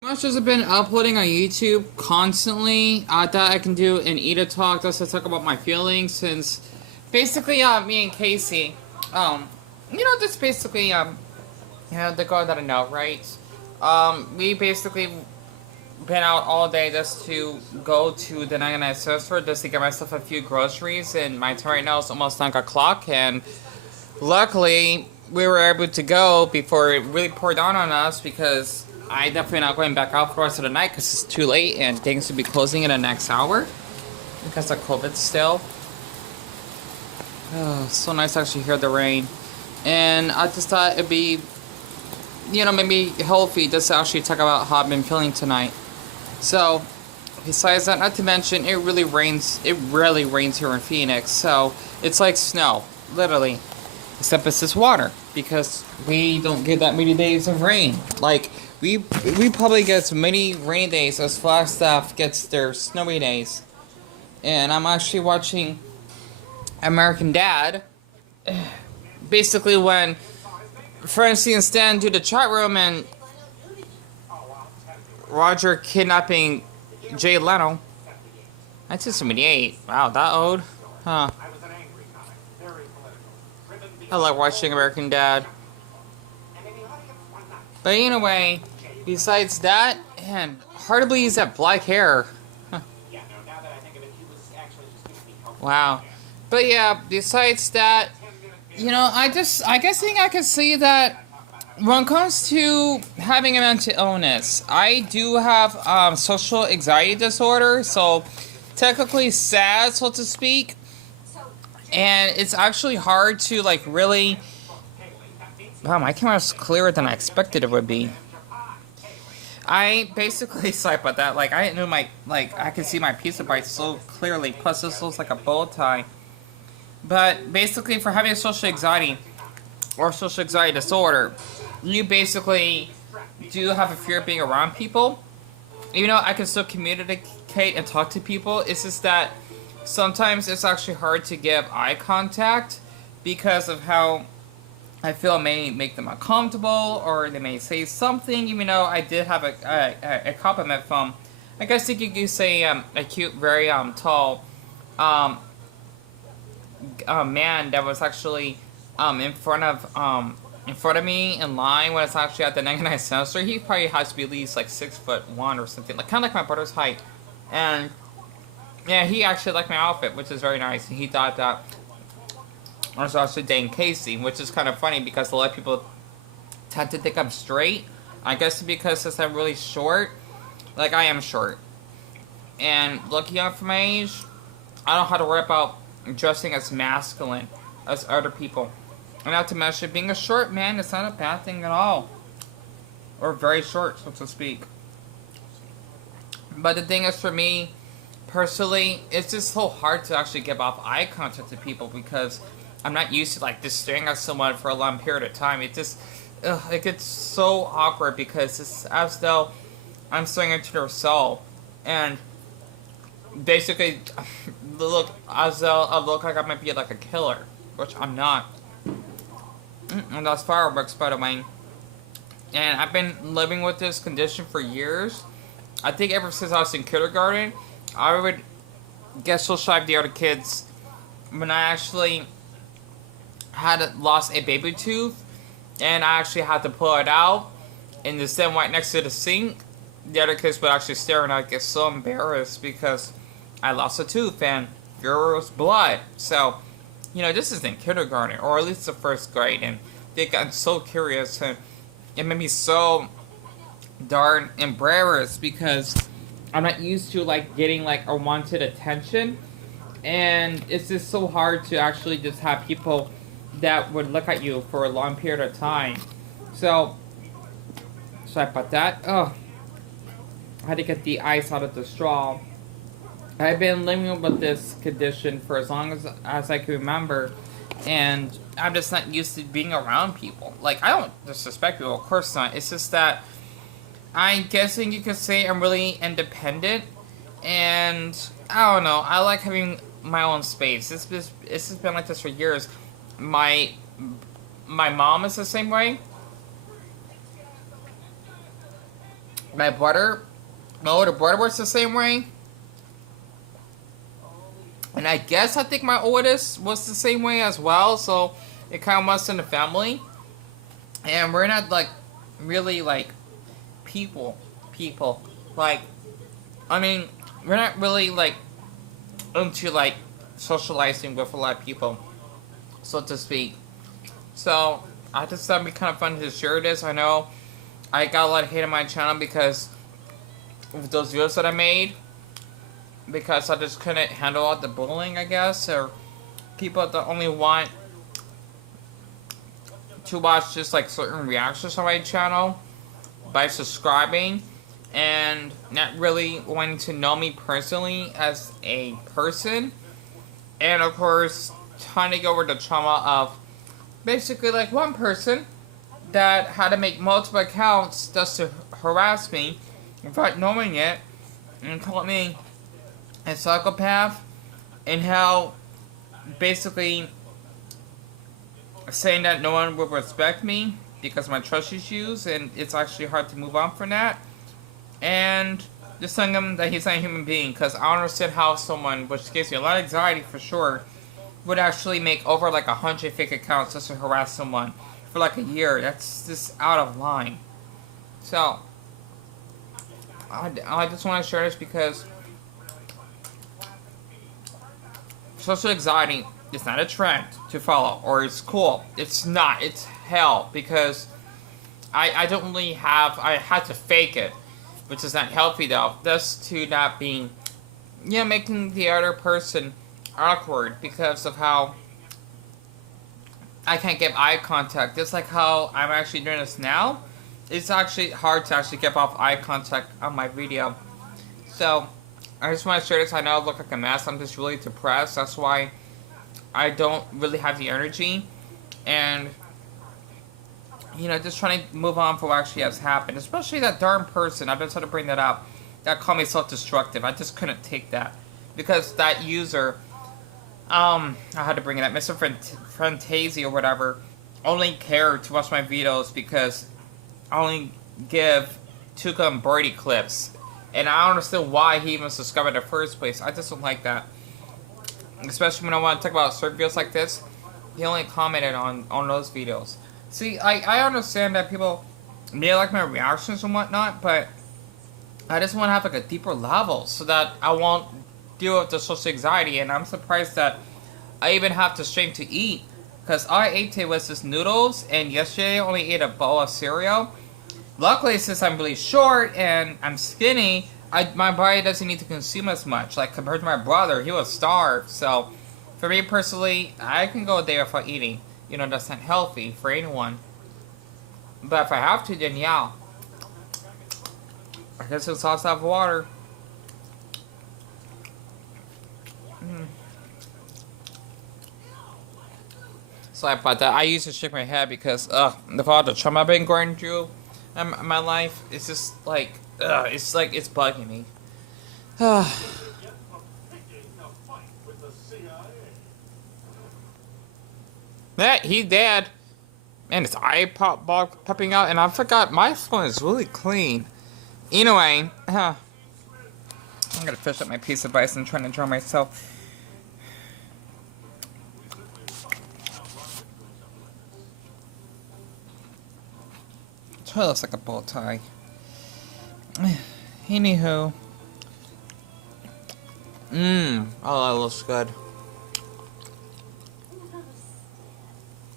Much as I've been uploading on YouTube constantly, I thought I can do an Eda talk just to talk about my feelings since basically me and Casey, just basically the girl that I know, right? We basically been out all day just to go to the 99 cent store just to get myself a few groceries, and my time right now is almost 9 o'clock, and luckily we were able to go before it really poured down on us because I definitely not going back out for the rest of the night because it's too late and things will be closing in the next hour because of COVID still. Oh, so nice to actually hear the rain. And I just thought it'd be, maybe healthy just to actually talk about how I've been feeling tonight. So, besides that, not to mention, it really rains here in Phoenix, so it's like snow, literally. Except it's just water, because we don't get that many days of rain. Like, we probably get as many rainy days as Flagstaff gets their snowy days. And I'm actually watching American Dad. Basically when Francie and Stan do the chat room and Roger kidnapping Jay Leno. 1978. Wow, that old? Huh. I like watching American Dad. But anyway, besides that, man, hard to believe he's got black hair. Huh. Wow. But yeah, besides that, I guess I can see that when it comes to having a mental illness, I do have social anxiety disorder, so technically sad, so to speak. And it's actually hard to really. Wow, my camera's clearer than I expected it would be. I basically sorry about that. I didn't know I could see my pizza bites so clearly. Plus, this looks like a bow tie. But basically, for having a social anxiety or social anxiety disorder, you basically do have a fear of being around people. Even though I can still communicate and talk to people, it's just that sometimes it's actually hard to give eye contact because of how I feel it may make them uncomfortable, or they may say something, even though I did have a compliment from, I guess you could say, a cute, very tall man that was actually in front of me in line when it's actually at the 99 cent store. He probably has to be at least 6'1" or something, kind of like my brother's height, and yeah, he actually liked my outfit, which is very nice. And he thought that I was actually dating Casey, which is kind of funny because a lot of people tend to think I'm straight. I guess because since I'm really short, I am short, and looking out for my age, I don't have to worry about dressing as masculine as other people. And not to mention, being a short man is not a bad thing at all, or very short, so to speak. But the thing is, for me personally, it's just so hard to actually give off eye contact to people because I'm not used to just staring at someone for a long period of time. It just it gets so awkward because it's as though I'm staring into their soul, and basically look as though I look like I might be a killer, which I'm not. And that's fireworks, by the way. And I've been living with this condition for years. I think ever since I was in kindergarten, I would get so shy of the other kids when I actually had lost a baby tooth, and I actually had to pull it out and just stand right next to the sink. The other kids would actually stare, and I'd get so embarrassed because I lost a tooth and there was blood. So, this is in kindergarten, or at least the first grade, and they got so curious, and it made me so darn embarrassed because I'm not used to getting unwanted attention, and it's just so hard to actually just have people that would look at you for a long period of time. So, sorry about that. Oh, I had to get the ice out of the straw. I've been living with this condition for as long as I can remember, and I'm just not used to being around people. I don't disrespect people, of course not. It's just that I'm guessing you could say I'm really independent, and I don't know, I like having my own space. It's just been like this for years. My mom is the same way. my brother, my older brother was the same way. And I think my oldest was the same way as well. So it kind of was in the family. And we're not like really like people. Like, I mean, we're not really like into like socializing with a lot of people, so to speak. So I just thought it'd be kind of fun to share this. I know I got a lot of hate on my channel because of those videos that I made, because I just couldn't handle all the bullying, I guess, or people that only want to watch just like certain reactions on my channel by subscribing and not really wanting to know me personally as a person. And of course, trying to get over the trauma of basically like one person that had to make multiple accounts just to harass me without knowing it and call me a psychopath, and how basically saying that no one will respect me because of my trust issues, and it's actually hard to move on from that. And just telling him that he's not a human being, because I don't understand how someone, which gives me a lot of anxiety for sure, would actually make over like 100 fake accounts just to harass someone for like a year. That's just out of line. So I just want to share this because social anxiety is not a trend to follow, or it's cool. It's not. It's hell, because I don't really have, I had to fake it, which is not healthy though. That's to not being, you know, making the other person awkward because of how I can't get eye contact. Just like how I'm actually doing this now. It's actually hard to actually get off eye contact on my video. So I just want to share this. I know I look like a mess. I'm just really depressed. That's why I don't really have the energy. And, you know, just trying to move on from what actually has happened. Especially that darn person, I've been trying to bring that up, that called me self-destructive. I just couldn't take that. Because that user, I had to bring it up, Mr. Fantasy or whatever, only cared to watch my videos because I only give Tuka and Birdie clips. And I don't understand why he even subscribed in the first place. I just don't like that. Especially when I want to talk about certain videos like this. He only commented on those videos. See, I understand that people may like my reactions and whatnot, but I just want to have like a deeper level so that I won't deal with the social anxiety. And I'm surprised that I even have the strength to eat, because all I ate today was just noodles, and yesterday I only ate a bowl of cereal. Luckily, since I'm really short and I'm skinny, my body doesn't need to consume as much. Like, compared to my brother, he was starved. So, for me personally, I can go a day without eating. You know, that's not healthy for anyone. But if I have to, then yeah. I guess it's also have water. Sorry about that. I used to shake my head because, with all the trauma I've been going through in my life, it's just like, it's like it's bugging me. Yeah, he's dead. Man, his eye popping out, and I forgot my phone is really clean. Anyway, I'm gonna fish up my piece of ice and trying to draw myself. It looks like a bow tie. Anywho. Oh, that looks good.